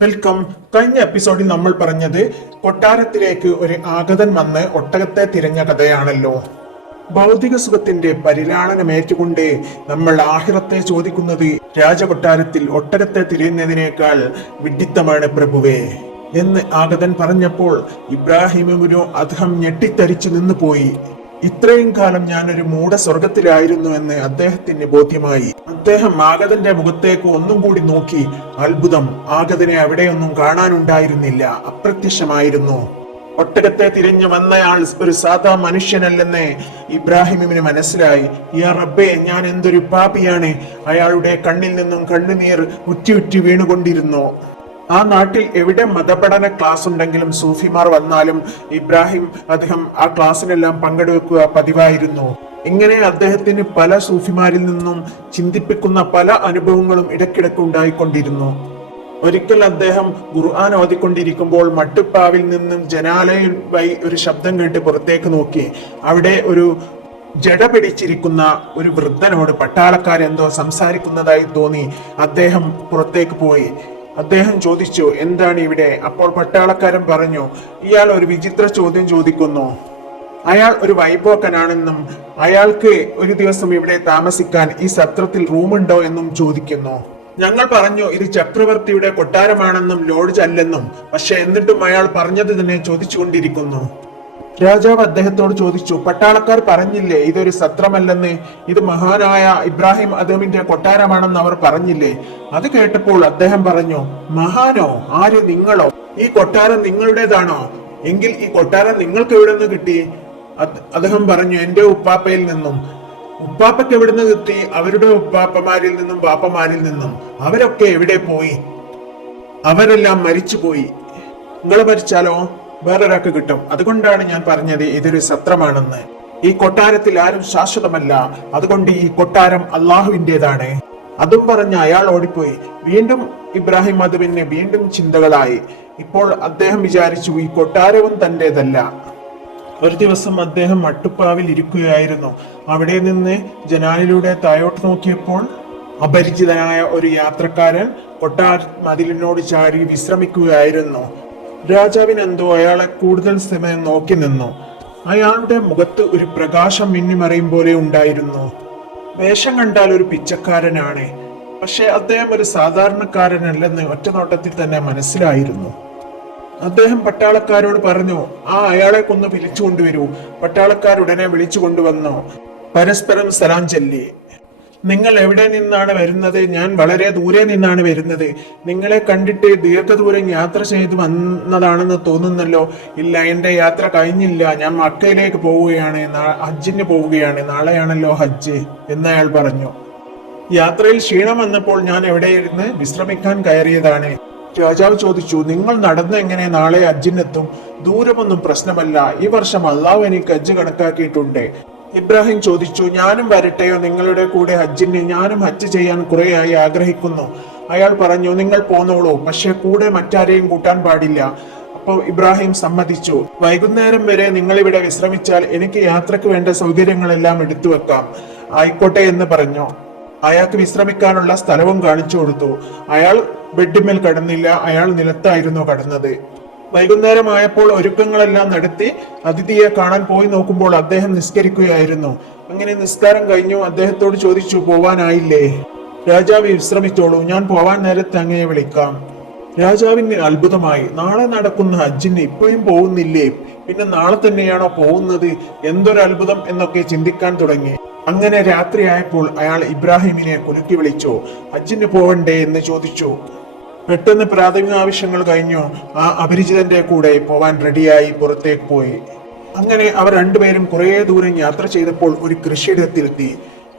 Welcome. കഴിഞ്ഞ എപ്പിസോഡിൽ നമ്മൾ പറഞ്ഞത് കൊട്ടാരത്തിലേക്ക് ഒരു ആഗതൻ വന്ന് ഒട്ടകത്തെ തിരഞ്ഞ കഥയാണല്ലോ. ഭൗതിക സുഖത്തിന്റെ പരിലാളനമേറ്റുകൊണ്ട് നമ്മൾ ആഹിറത്തെ ചോദിക്കുന്നത് രാജകൊട്ടാരത്തിൽ ഒട്ടകത്തെ തിരയുന്നതിനേക്കാൾ വിഡ്ഢിത്തമാണ് പ്രഭുവേ എന്ന് ആഗതൻ പറഞ്ഞപ്പോൾ ഇബ്രാഹിമിനു അദ്ദേഹം ഞെട്ടിത്തരിച്ചു നിന്നു പോയി. ഇത്രയും കാലം ഞാനൊരു മൂഢസ്വർഗത്തിലായിരുന്നു എന്ന് അദ്ദേഹത്തിന് ബോധ്യമായി. അദ്ദേഹം ആഗതന്റെ മുഖത്തേക്ക് ഒന്നും കൂടി നോക്കി. അത്ഭുതം, ആഗതനെ അവിടെയൊന്നും കാണാനുണ്ടായിരുന്നില്ല, അപ്രത്യക്ഷമായിരുന്നു. ഒട്ടകത്തെ തിരിഞ്ഞു വന്നയാൾ ഒരു സാധാ മനുഷ്യനല്ലെന്ന് ഇബ്രാഹിമിന് മനസ്സിലായി. യാ റബ്ബേ, ഞാൻ എന്തൊരു പാപിയാണ്. അയാളുടെ കണ്ണിൽ നിന്നും കണ്ണുനീർ ഉറ്റി വീണുകൊണ്ടിരുന്നു. ആ നാട്ടിൽ എവിടെ മതപഠന ക്ലാസ് ഉണ്ടെങ്കിലും സൂഫിമാർ വന്നാലും ഇബ്രാഹിം അദ്ദേഹം ആ ക്ലാസ്സിനെല്ലാം പങ്കെടുക്കുക പതിവായിരുന്നു. ഇങ്ങനെ അദ്ദേഹത്തിന് പല സൂഫിമാരിൽ നിന്നും ചിന്തിപ്പിക്കുന്ന പല അനുഭവങ്ങളും ഇടയ്ക്കിടയ്ക്ക് ഉണ്ടായിക്കൊണ്ടിരുന്നു. ഒരിക്കൽ അദ്ദേഹം ഖുർആൻ ഓതിക്കൊണ്ടിരിക്കുമ്പോൾ മട്ടുപ്പാവിൽ നിന്നും ജനാലയിൽ വഴി ഒരു ശബ്ദം കേട്ട് പുറത്തേക്ക് നോക്കി. അവിടെ ഒരു ജട പിടിച്ചിരിക്കുന്ന ഒരു വൃദ്ധനോട് പട്ടാളക്കാരെന്തോ സംസാരിക്കുന്നതായി തോന്നി. അദ്ദേഹം പുറത്തേക്ക് പോയി. അദ്ദേഹം ചോദിച്ചു, എന്താണ് ഇവിടെ? അപ്പോൾ പട്ടാളക്കാരൻ പറഞ്ഞു, ഇയാൾ ഒരു വിചിത്ര ചോദ്യം ചോദിക്കുന്നു. അയാൾ ഒരു വൈപോക്കനാണെന്നും അയാൾക്ക് ഒരു ദിവസം ഇവിടെ താമസിക്കാൻ ഈ സത്രത്തിൽ റൂമുണ്ടോ എന്നും ചോദിക്കുന്നു. ഞങ്ങൾ പറഞ്ഞു ഇത് ചക്രവർത്തിയുടെ കൊട്ടാരമാണെന്നും ലോഡ്ജ് അല്ലെന്നും. പക്ഷെ എന്നിട്ടും അയാൾ പറഞ്ഞത് തന്നെ ചോദിച്ചുകൊണ്ടിരിക്കുന്നു. രാജാവ് അദ്ദേഹത്തോട് ചോദിച്ചു, പട്ടാളക്കാർ പറഞ്ഞില്ലേ ഇതൊരു സത്രമല്ലെന്ന്? ഇത് മഹാനായ ഇബ്രാഹിം അദമിന്റെ കൊട്ടാരമാണെന്ന് അവർ പറഞ്ഞില്ലേ? അത് കേട്ടപ്പോൾ അദ്ദേഹം പറഞ്ഞു, മഹാനോ? ആര്? നിങ്ങളോ? ഈ കൊട്ടാരം നിങ്ങളുടേതാണോ? എങ്കിൽ ഈ കൊട്ടാരം നിങ്ങൾക്ക് എവിടെ നിന്ന് കിട്ടി? അദ്ദേഹം പറഞ്ഞു, എന്റെ ഉപ്പാപ്പയിൽ നിന്നും. ഉപ്പാപ്പയ്ക്ക് എവിടെ നിന്ന് കിട്ടി? അവരുടെ ഉപ്പാപ്പമാരിൽ നിന്നും ബാപ്പമാരിൽ നിന്നും. അവരൊക്കെ എവിടെ പോയി? അവരെല്ലാം മരിച്ചുപോയി. നിങ്ങൾ മരിച്ചാലോ വേറൊരാൾക്ക് കിട്ടും. അതുകൊണ്ടാണ് ഞാൻ പറഞ്ഞത് ഇതൊരു സത്രമാണെന്ന്. ഈ കൊട്ടാരത്തിൽ ആരും ശാശ്വതമല്ല, അതുകൊണ്ട് ഈ കൊട്ടാരം അള്ളാഹുവിൻ്റെതാണ്. അതും പറഞ്ഞ് അയാൾ ഓടിപ്പോയി. വീണ്ടും ഇബ്രാഹിം അദുവിന് വീണ്ടും ചിന്തകളായി. ഇപ്പോൾ അദ്ദേഹം വിചാരിച്ചു, ഈ കൊട്ടാരവും തന്റേതല്ല. ഒരു ദിവസം അദ്ദേഹം മട്ടുപ്പാവിൽ ഇരിക്കുകയായിരുന്നു. അവിടെ നിന്ന് ജനാലിലൂടെ താഴോട്ട് നോക്കിയപ്പോൾ അപരിചിതനായ ഒരു യാത്രക്കാരൻ കൊട്ടാര മതിലിനോട് ചാരി വിശ്രമിക്കുകയായിരുന്നു. രാജാവിനെന്തോ അയാളെ കൂടുതൽ സമയം നോക്കി നിന്നു. അയാളുടെ മുഖത്ത് ഒരു പ്രകാശം മിന്നിമറയും പോലെ ഉണ്ടായിരുന്നു. വേഷം കണ്ടാൽ ഒരു പിച്ചക്കാരനാണ്, പക്ഷെ അദ്ദേഹം ഒരു സാധാരണക്കാരനല്ലെന്ന് ഒറ്റനോട്ടത്തിൽ തന്നെ മനസ്സിലായിരുന്നു. അദ്ദേഹം പട്ടാളക്കാരോട് പറഞ്ഞു, അയാളെ കൊന്ന് പിടിച്ചു കൊണ്ടുവരൂ. പട്ടാളക്കാരുടനെ വിളിച്ചു കൊണ്ടുവന്നു. പരസ്പരം സലാം ചൊല്ലി. നിങ്ങൾ എവിടെ നിന്നാണ് വരുന്നത്? ഞാൻ വളരെ ദൂരെ നിന്നാണ് വരുന്നത്. നിങ്ങളെ കണ്ടിട്ട് ദീർഘദൂരം യാത്ര ചെയ്ത് വന്നതാണെന്ന് തോന്നുന്നല്ലോ. ഇല്ല, എന്റെ യാത്ര കഴിഞ്ഞില്ല. ഞാൻ മക്കയിലേക്ക് പോവുകയാണ്, ഹജ്ജിന് പോവുകയാണ്. നാളെയാണല്ലോ ഹജ്ജ് എന്നയാൾ പറഞ്ഞു. യാത്രയിൽ ക്ഷീണം വന്നപ്പോൾ ഞാൻ എവിടെയിരുന്ന് വിശ്രമിക്കാൻ കയറിയതാണ്. രാജാവ് ചോദിച്ചു, നിങ്ങൾ നടന്ന് എങ്ങനെ നാളെ ഹജ്ജിനെത്തും? ദൂരമൊന്നും പ്രശ്നമല്ല. ഈ വർഷം അള്ളാഹു എനിക്ക് ഹജ്ജ് കണക്കാക്കിയിട്ടുണ്ട്. ഇബ്രാഹിം ചോദിച്ചു, ഞാനും വരട്ടെയോ നിങ്ങളുടെ കൂടെ ഹജ്ജിന്? ഞാനും ഹജ്ജ് ചെയ്യാൻ കുറേയായി ആഗ്രഹിക്കുന്നു. അയാൾ പറഞ്ഞു, നിങ്ങൾ പോന്നോളൂ, പക്ഷെ കൂടെ മറ്റാരെയും കൂട്ടാൻ പാടില്ല. അപ്പോൾ ഇബ്രാഹിം സമ്മതിച്ചു. വൈകുന്നേരം വരെ നിങ്ങൾ ഇവിടെ വിശ്രമിച്ചാൽ എനിക്ക് യാത്രക്ക് വേണ്ട സൗകര്യങ്ങളെല്ലാം എടുത്തു വെക്കാം. ആയിക്കോട്ടെ എന്ന് പറഞ്ഞു. അയാൾക്ക് വിശ്രമിക്കാനുള്ള സ്ഥലവും കാണിച്ചു കൊടുത്തു. അയാൾ ബെഡിന്മേൽ കടന്നില്ല, അയാൾ നിലത്തായിരുന്നു കടന്നത്. വൈകുന്നേരമായപ്പോൾ ഒരുക്കങ്ങളെല്ലാം നടത്തി അതിഥിയെ കാണാൻ പോയി നോക്കുമ്പോൾ അദ്ദേഹം നിസ്കരിക്കുകയായിരുന്നു. അങ്ങനെ നിസ്കാരം കഴിഞ്ഞു. അദ്ദേഹത്തോട് ചോദിച്ചു, പോവാനായില്ലേ? രാജാവ്, വിശ്രമിച്ചോളൂ, ഞാൻ പോവാൻ നേരത്തെ അങ്ങയെ വിളിക്കാം. രാജാവിന് അത്ഭുതമായി. നാളെ നടക്കുന്ന ഹജ്ജിന് ഇപ്പോഴും പോകുന്നില്ലേ? പിന്നെ നാളെ തന്നെയാണോ പോകുന്നത്? എന്തൊരു അത്ഭുതം എന്നൊക്കെ ചിന്തിക്കാൻ തുടങ്ങി. അങ്ങനെ രാത്രിയായപ്പോൾ അയാൾ ഇബ്രാഹിമിനെ കുലുക്കി വിളിച്ചു. ഹജ്ജിന് പോവണ്ടേ എന്ന് ചോദിച്ചു. പെട്ടെന്ന് പ്രാഥമിക ആവശ്യങ്ങൾ കഴിഞ്ഞു. ആ അപരിചിതന്റെ കൂടെ പോവാൻ റെഡിയായി പുറത്തേക്ക് പോയി. അങ്ങനെ അവർ രണ്ടുപേരും കുറേ ദൂരം യാത്ര ചെയ്തപ്പോൾ ഒരു കൃഷിയിടത്തിലെത്തി.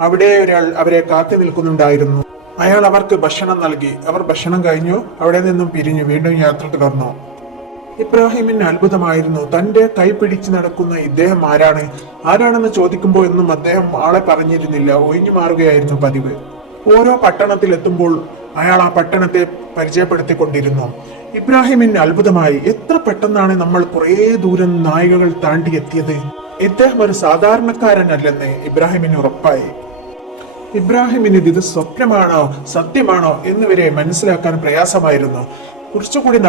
അവിടെ ഒരാൾ അവരെ കാത്തു നിൽക്കുന്നുണ്ടായിരുന്നു. അയാൾ അവർക്ക് ഭക്ഷണം നൽകി. അവർ ഭക്ഷണം കഴിഞ്ഞു. അവിടെ നിന്നും പിരിഞ്ഞു വീണ്ടും യാത്ര തുടർന്നു. ഇബ്രാഹിമിന് അത്ഭുതമായിരുന്നു. തന്റെ കൈ പിടിച്ച് നടക്കുന്ന ഇദ്ദേഹം ആരാണെന്ന് ചോദിക്കുമ്പോൾ എന്നും അദ്ദേഹം ആളെ പറഞ്ഞിരുന്നില്ല. ഒഴിഞ്ഞു മാറുകയായിരുന്നു പതിവ്. ഓരോ പട്ടണത്തിലെത്തുമ്പോൾ അയാൾ ആ പട്ടണത്തെ പരിചയപ്പെടുത്തിക്കൊണ്ടിരുന്നു. ഇബ്രാഹിമിന് അത്ഭുതമായി. എത്ര പെട്ടെന്നാണ് നമ്മൾ കുറേ ദൂരം നായികകൾ താണ്ടിയെത്തിയത്. ഇദ്ദേഹം ഒരു സാധാരണക്കാരനല്ലെന്ന് ഇബ്രാഹിമിന് ഉറപ്പായി. ഇബ്രാഹിമിന് ഇത് സ്വപ്നമാണോ സത്യമാണോ എന്നുവരെ മനസ്സിലാക്കാൻ പ്രയാസമായിരുന്നു. കുറച്ചുകൂടി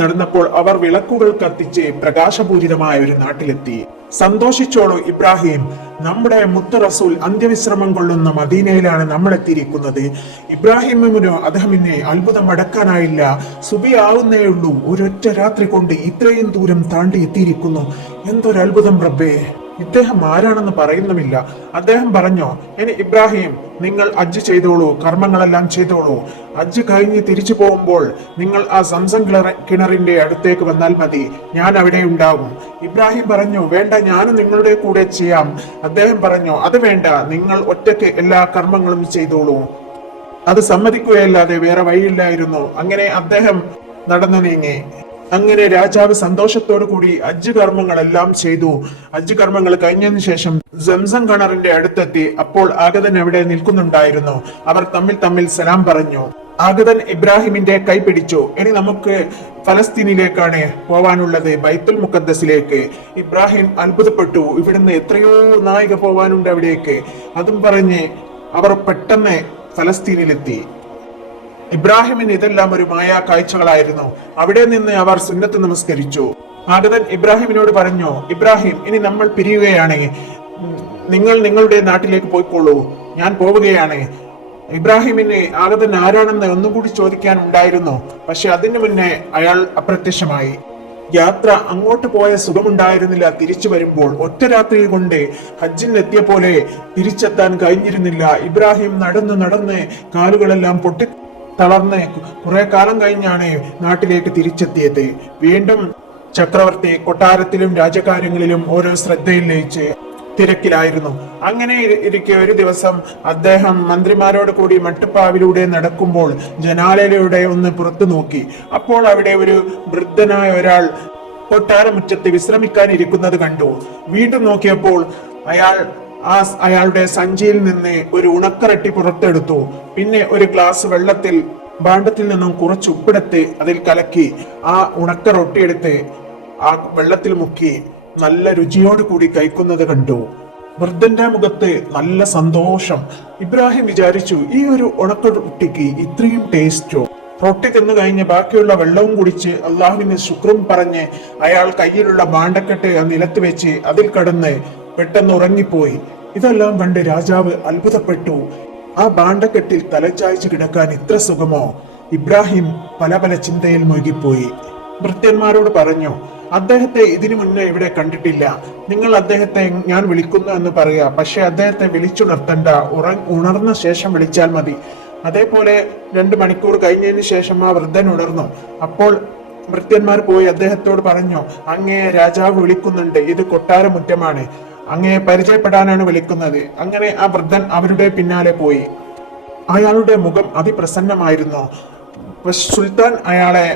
നടന്നപ്പോൾ അവർ വിളക്കുകൾ കത്തിച്ച് പ്രകാശപൂരിതമായ ഒരു നാട്ടിലെത്തി. സന്തോഷിച്ചോളൂ ഇബ്രാഹിം, നമ്മുടെ മുത്ത് റസൂൽ അന്ത്യവിശ്രമം കൊള്ളുന്ന മദീനയിലാണ് നമ്മൾ എത്തിയിരിക്കുന്നത്. ഇബ്രാഹിമിനോ അദ്ദേഹമിനെ അത്ഭുതം അടക്കാനായില്ല. സുബിയാവുന്നേ ഉള്ളൂ, ഒരൊറ്റ രാത്രി കൊണ്ട് ഇത്രയും ദൂരം താണ്ടി എത്തിയിരിക്കുന്നു. എന്തൊരു അത്ഭുതം റബ്ബേ. ഇദ്ദേഹം ആരാണെന്ന് പറയുന്നുമില്ല. അദ്ദേഹം പറഞ്ഞു, ഇനി ഇബ്രാഹിം നിങ്ങൾ ഹജ്ജ് ചെയ്തോളൂ, കർമ്മങ്ങളെല്ലാം ചെയ്തോളൂ. ഹജ്ജ് കഴിഞ്ഞ് തിരിച്ചു പോകുമ്പോൾ നിങ്ങൾ ആ സംസം കിണറിന്റെ അടുത്തേക്ക് വന്നാൽ മതി, ഞാൻ അവിടെ ഉണ്ടാകും. ഇബ്രാഹിം പറഞ്ഞു, വേണ്ട, ഞാനും നിങ്ങളുടെ കൂടെ ചെയ്യാം. അദ്ദേഹം പറഞ്ഞു, അത് വേണ്ട, നിങ്ങൾ ഒറ്റയ്ക്ക് എല്ലാ കർമ്മങ്ങളും ചെയ്തോളൂ. അത് സമ്മതിക്കുകയല്ലാതെ വേറെ വഴിയില്ലായിരുന്നു. അങ്ങനെ അദ്ദേഹം നടന്നു നീങ്ങി. അങ്ങനെ രാജാവ് സന്തോഷത്തോടു കൂടി ഹജ്ജ് കർമ്മങ്ങളെല്ലാം ചെയ്തു. ഹജ്ജ് കർമ്മങ്ങൾ കഴിഞ്ഞതിന് ശേഷം സംസം കിണറിന്റെ അടുത്തെത്തി. അപ്പോൾ ആഗതൻ അവിടെ നിൽക്കുന്നുണ്ടായിരുന്നു. അവർ തമ്മിൽ സലാം പറഞ്ഞു. ആഗതൻ ഇബ്രാഹിമിന്റെ കൈ പിടിച്ചു. ഇനി നമുക്ക് ഫലസ്തീനിലേക്കാണ് പോവാനുള്ളത്, ബൈത്തുൽ മുഖദ്ദസിലേക്ക്. ഇബ്രാഹിം അത്ഭുതപ്പെട്ടു, ഇവിടുന്ന് എത്രയോ നായിക പോവാനുണ്ട് അവിടേക്ക്. അതും പറഞ്ഞ് അവർ പെട്ടെന്ന് ഫലസ്തീനിലെത്തി. ഇബ്രാഹിമിന് ഇതെല്ലാം ഒരു മായാ കാഴ്ചകളായിരുന്നു. അവിടെ നിന്ന് അവർ സുന്നത്ത് നമസ്കരിച്ചു. ആഗതൻ ഇബ്രാഹിമിനോട് പറഞ്ഞു, ഇബ്രാഹിം, ഇനി നമ്മൾ പിരിയുകയാണ്. നിങ്ങൾ നിങ്ങളുടെ നാട്ടിലേക്ക് പോയിക്കോളൂ, ഞാൻ പോവുകയാണ്. ഇബ്രാഹിമിന് ആഗതൻ ആരാണെന്ന് ഒന്നുകൂടി ചോദിക്കാനുണ്ടായിരുന്നു. പക്ഷെ അതിനു മുന്നേ അയാൾ അപ്രത്യക്ഷമായി. യാത്ര അങ്ങോട്ട് പോയ സുഖമുണ്ടായിരുന്നില്ല. തിരിച്ചു വരുമ്പോൾ ഒറ്റ രാത്രി കൊണ്ട് ഹജ്ജിനെത്തിയ പോലെ തിരിച്ചെത്താൻ കഴിഞ്ഞിരുന്നില്ല. ഇബ്രാഹിം നടന്ന് കാലുകളെല്ലാം പൊട്ടി തളർന്ന് കുറെ കാലം കഴിഞ്ഞാണ് നാട്ടിലേക്ക് തിരിച്ചെത്തിയത്. വീണ്ടും ചക്രവർത്തി കൊട്ടാരത്തിലും രാജകാര്യങ്ങളിലും ഓരോ ശ്രദ്ധയിൽ ലയിച്ച് തിരക്കിലായിരുന്നു. അങ്ങനെ ഇരിക്കെ ഒരു ദിവസം അദ്ദേഹം മന്ത്രിമാരോട് കൂടി മട്ടുപ്പാവിലൂടെ നടക്കുമ്പോൾ ജനാലയിലൂടെ ഒന്ന് പുറത്തു നോക്കി. അപ്പോൾ അവിടെ ഒരു വൃദ്ധനായ ഒരാൾ കൊട്ടാരമുറ്റത്ത് വിശ്രമിക്കാൻ ഇരിക്കുന്നത് കണ്ടു. വീണ്ടും നോക്കിയപ്പോൾ അയാളുടെ സഞ്ചിയിൽ നിന്ന് ഒരു ഉണക്കറട്ടി പുറത്തെടുത്തു. പിന്നെ ഒരു ഗ്ലാസ് വെള്ളത്തിൽ ഭാണ്ഡത്തിൽ നിന്നും കുറച്ച് ഉപ്പിടത്ത് അതിൽ കലക്കി ആ ഉണക്ക റൊട്ടിയെടുത്ത് ആ വെള്ളത്തിൽ മുക്കി നല്ല രുചിയോട് കൂടി കഴിക്കുന്നത് കണ്ടു. വൃദ്ധന്റെ മുഖത്ത് നല്ല സന്തോഷം. ഇബ്രാഹിം വിചാരിച്ചു, ഈ ഒരു ഉണക്ക റൊട്ടിക്ക് ഇത്രയും ടേസ്റ്റോ? റൊട്ടി തിന്നു കഴിഞ്ഞ് ബാക്കിയുള്ള വെള്ളവും കുടിച്ച് അള്ളാഹുവിന് ശുക്രും പറഞ്ഞ് അയാൾ കയ്യിലുള്ള ഭാണ്ഡക്കെട്ട് നിലത്ത് വെച്ച് അതിൽ കടന്ന് പെട്ടെന്ന് ഉറങ്ങിപ്പോയി. ഇതെല്ലാം കണ്ട് രാജാവ് അത്ഭുതപ്പെട്ടു. ആ ഭാണ്ഡക്കെട്ടിൽ തലചായ്ച്ചു കിടക്കാൻ ഇത്ര സുഖമോ? ഇബ്രാഹിം പല ചിന്തയിൽ മുഴുകിപ്പോയി. ഭൃത്യന്മാരോട് പറഞ്ഞു, അദ്ദേഹത്തെ ഇതിനു മുന്നേ ഇവിടെ കണ്ടിട്ടില്ല. നിങ്ങൾ അദ്ദേഹത്തെ ഞാൻ വിളിക്കുന്നു എന്ന് പറയാ, പക്ഷെ അദ്ദേഹത്തെ വിളിച്ചുണർത്തണ്ട, ഉണർന്ന ശേഷം വിളിച്ചാൽ മതി. അതേപോലെ 2 മണിക്കൂർ കഴിഞ്ഞതിന് ശേഷം ആ വൃദ്ധൻ ഉണർന്നു. അപ്പോൾ ഭൃത്യന്മാർ പോയി അദ്ദേഹത്തോട് പറഞ്ഞു, അങ്ങേ രാജാവ് വിളിക്കുന്നുണ്ട്, ഇത് കൊട്ടാരമുറ്റമാണ്, അങ്ങയെ പരിചയപ്പെടാനാണ് വിളിക്കുന്നത്. അങ്ങനെ ആ വൃദ്ധൻ അവരുടെ പിന്നാലെ പോയി. അയാളുടെ മുഖം അതിപ്രസന്നമായിരുന്നു. സുൽത്താൻ അയാളെ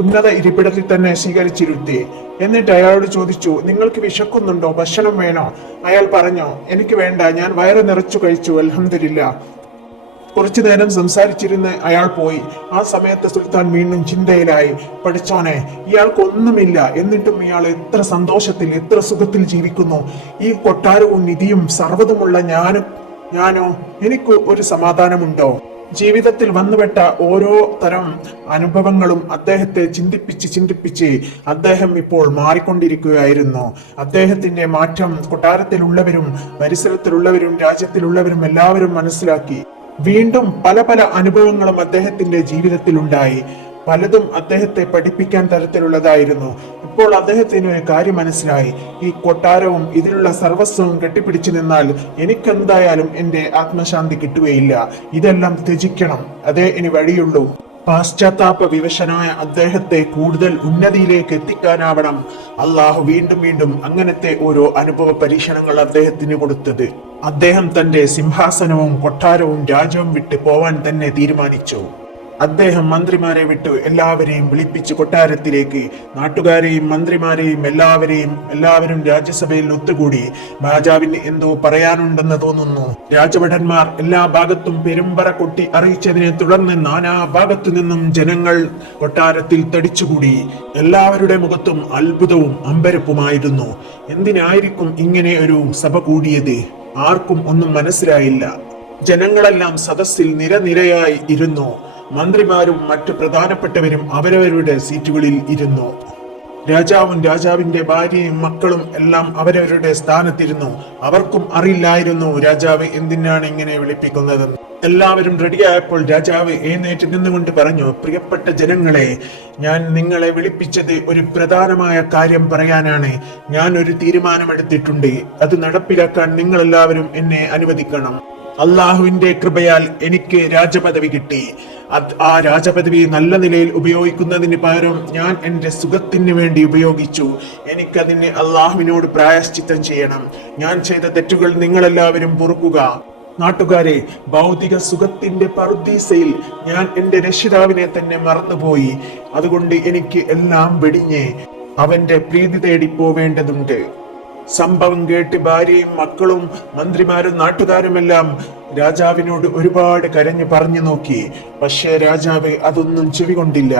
ഉന്നത ഇരിപ്പിടത്തിൽ തന്നെ സ്വീകരിച്ചിരുത്തി. എന്നിട്ട് അയാളോട് ചോദിച്ചു, നിങ്ങൾക്ക് വിശക്കുന്നുണ്ടോ? ഭക്ഷണം വേണോ? അയാൾ പറഞ്ഞു, എനിക്ക് വേണ്ട, ഞാൻ വയറ് നിറച്ചു കഴിച്ചു, അൽഹംദുലില്ലാ. കുറച്ചു നേരം സംസാരിച്ചിരുന്ന് അയാൾ പോയി. ആ സമയത്ത് സുൽത്താൻ വീണ്ടും ചിന്തയിലായി. പഠിച്ചോനെ, ഇയാൾക്കൊന്നുമില്ല, എന്നിട്ടും ഇയാൾ എത്ര സന്തോഷത്തിൽ എത്ര സുഖത്തിൽ ജീവിക്കുന്നു. ഈ കൊട്ടാരവും നിധിയും സർവ്വതുമുള്ള ഞാനോ എനിക്ക് ഒരു സമാധാനമുണ്ടോ? ജീവിതത്തിൽ വന്നുപെട്ട ഓരോ തരം അനുഭവങ്ങളും അദ്ദേഹത്തെ ചിന്തിപ്പിച്ച് അദ്ദേഹം ഇപ്പോൾ മാറിക്കൊണ്ടിരിക്കുകയായിരുന്നു. അദ്ദേഹത്തിന്റെ മാറ്റം കൊട്ടാരത്തിലുള്ളവരും പരിസരത്തിലുള്ളവരും രാജ്യത്തിലുള്ളവരും എല്ലാവരും മനസ്സിലാക്കി. വീണ്ടും പല അനുഭവങ്ങളും അദ്ദേഹത്തിന്റെ ജീവിതത്തിൽ ഉണ്ടായി. പലതും അദ്ദേഹത്തെ പഠിപ്പിക്കാൻ തരത്തിലുള്ളതായിരുന്നു. ഇപ്പോൾ അദ്ദേഹത്തിന് ഒരു കാര്യം മനസ്സിലായി. ഈ കൊട്ടാരവും ഇതിലുള്ള സർവസ്വവും കെട്ടിപ്പിടിച്ചു നിന്നാൽ എനിക്കെന്തായാലും എന്റെ ആത്മശാന്തി കിട്ടുകയില്ല. ഇതെല്ലാം ത്യജിക്കണം, അതേ ഇനി വഴിയുള്ളൂ. പാശ്ചാത്താപ വിവശനായ അദ്ദേഹത്തെ കൂടുതൽ ഉന്നതിയിലേക്ക് എത്തിക്കാനാവണം അള്ളാഹു വീണ്ടും അങ്ങനത്തെ ഓരോ അനുഭവ പരീക്ഷണങ്ങൾ അദ്ദേഹത്തിന് കൊടുത്തത്. അദ്ദേഹം തന്റെ സിംഹാസനവും കൊട്ടാരവും രാജ്യവും വിട്ട് പോവാൻ തന്നെ തീരുമാനിച്ചു. അദ്ദേഹം മന്ത്രിമാരെ വിട്ടു എല്ലാവരെയും വിളിപ്പിച്ച് കൊട്ടാരത്തിലേക്ക് നാട്ടുകാരെയും മന്ത്രിമാരെയും എല്ലാവരും രാജ്യസഭയിൽ ഒത്തുകൂടി. രാജാവിന് എന്തോ പറയാനുണ്ടെന്ന് തോന്നുന്നു. രാജഭടന്മാർ എല്ലാ ഭാഗത്തും പെരുമ്പറ കൊട്ടി അറിയിച്ചതിനെ തുടർന്ന് നാനാ ഭാഗത്തു നിന്നും ജനങ്ങൾ കൊട്ടാരത്തിൽ തടിച്ചുകൂടി. എല്ലാവരുടെ മുഖത്തും അത്ഭുതവും അമ്പരപ്പുമായിരുന്നു. എന്തിനായിരിക്കും ഇങ്ങനെ ഒരു സഭ കൂടിയത്? ആർക്കും ഒന്നും മനസ്സിലായില്ല. ജനങ്ങളെല്ലാം സദസ്സിൽ നിരനിരയായി ഇരുന്നു. മന്ത്രിമാരും മറ്റു പ്രധാനപ്പെട്ടവരും അവരവരുടെ സീറ്റുകളിൽ ഇരുന്നു. രാജാവും രാജാവിന്റെ ഭാര്യയും മക്കളും എല്ലാം അവരവരുടെ സ്ഥാനത്തിരുന്നു. അവർക്കും അറിയില്ലായിരുന്നു രാജാവ് എന്തിനാണ് ഇങ്ങനെ വിളിപ്പിക്കുന്നതെന്ന്. എല്ലാവരും റെഡിയായപ്പോൾ രാജാവ് എഴുന്നേറ്റ് നിന്നുകൊണ്ട് പറഞ്ഞു, പ്രിയപ്പെട്ട ജനങ്ങളെ, ഞാൻ നിങ്ങളെ വിളിപ്പിച്ചത് ഒരു പ്രധാനമായ കാര്യം പറയാനാണ്. ഞാൻ ഒരു തീരുമാനമെടുത്തിട്ടുണ്ട്. അത് നടപ്പിലാക്കാൻ നിങ്ങളെല്ലാവരും എന്നെ അനുവദിക്കണം. അള്ളാഹുവിന്റെ കൃപയാൽ എനിക്ക് രാജപദവി കിട്ടി. ആ രാജപദവി നല്ല നിലയിൽ ഉപയോഗിക്കുന്നതിന് പകരം ഞാൻ എന്റെ സുഖത്തിന് വേണ്ടി ഉപയോഗിച്ചു. എനിക്കതിന് അള്ളാഹുവിനോട് പ്രായശ്ചിത്തം ചെയ്യണം. ഞാൻ ചെയ്ത തെറ്റുകൾ നിങ്ങളെല്ലാവരും പൊറുക്കുക. നാട്ടുകാരെ, ഭൗതിക സുഖത്തിന്റെ പറുദീസയിൽ ഞാൻ എന്റെ രക്ഷിതാവിനെ തന്നെ മറന്നുപോയി. അതുകൊണ്ട് എനിക്ക് എല്ലാം വെടിഞ്ഞ് അവന്റെ പ്രീതി തേടി പോവേണ്ടതുണ്ട്. സംഭവം കേട്ട് ഭാര്യയും മക്കളും മന്ത്രിമാരും നാട്ടുകാരുമെല്ലാം രാജാവിനോട് ഒരുപാട് കരഞ്ഞു പറഞ്ഞു നോക്കി. പക്ഷേ രാജാവ് അതൊന്നും ചെവികൊണ്ടില്ല.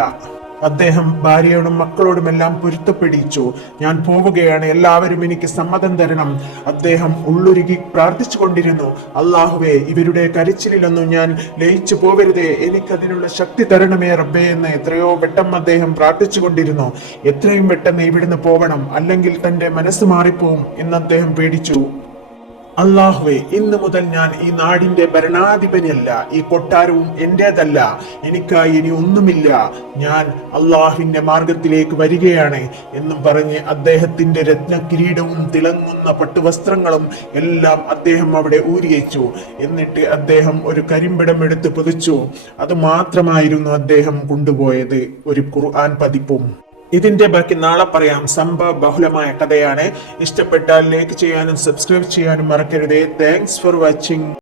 അദ്ദേഹം ഭാര്യയോടും മക്കളോടുമെല്ലാം പൊരുത്തപ്പെടിച്ചു. ഞാൻ പോവുകയാണ്, എല്ലാവരും എനിക്ക് സമ്മതം തരണം. അദ്ദേഹം ഉള്ളുരുകി പ്രാർത്ഥിച്ചു കൊണ്ടിരുന്നു, അള്ളാഹുവേ, ഇവരുടെ കരച്ചിലൊന്നും ഞാൻ ലയിച്ചു പോവരുതേ, എനിക്കതിനുള്ള ശക്തി തരണമേ റബ്ബേ എന്ന് എത്രയോ വട്ടം അദ്ദേഹം പ്രാർത്ഥിച്ചു കൊണ്ടിരുന്നു. എത്രയും പെട്ടെന്ന് ഇവിടുന്ന് പോവണം, അല്ലെങ്കിൽ തന്റെ മനസ്സ് മാറിപ്പോവും എന്ന് അദ്ദേഹം പേടിച്ചു. അള്ളാഹുവേ, ഇന്നു മുതൽ ഞാൻ ഈ നാടിന്റെ ഭരണാധിപനല്ല, ഈ കൊട്ടാരവും എന്റേതല്ല, എനിക്കായി ഇനി ഒന്നുമില്ല, ഞാൻ അള്ളാഹുവിന്റെ മാർഗത്തിലേക്ക് വരികയാണ് എന്നും പറഞ്ഞ് അദ്ദേഹത്തിന്റെ രത്നകിരീടവും തിളങ്ങുന്ന പട്ടുവസ്ത്രങ്ങളും എല്ലാം അദ്ദേഹം അവിടെ ഊരിയച്ചു. എന്നിട്ട് അദ്ദേഹം ഒരു കരിമ്പിടം എടുത്ത് പൊതിച്ചു. അത് മാത്രമായിരുന്നു അദ്ദേഹം കൊണ്ടുപോയത്, ഒരു ഖുർആൻ പതിപ്പും. ഇതിന്റെ ബാക്കി നാളെ പറയാം. സംഭവ ബഹുലമായ കഥയാണ്. ഇഷ്ടപ്പെട്ടാൽ ലൈക്ക് ചെയ്യാനും സബ്സ്ക്രൈബ് ചെയ്യാനും മറക്കരുതേ. Thanks for watching.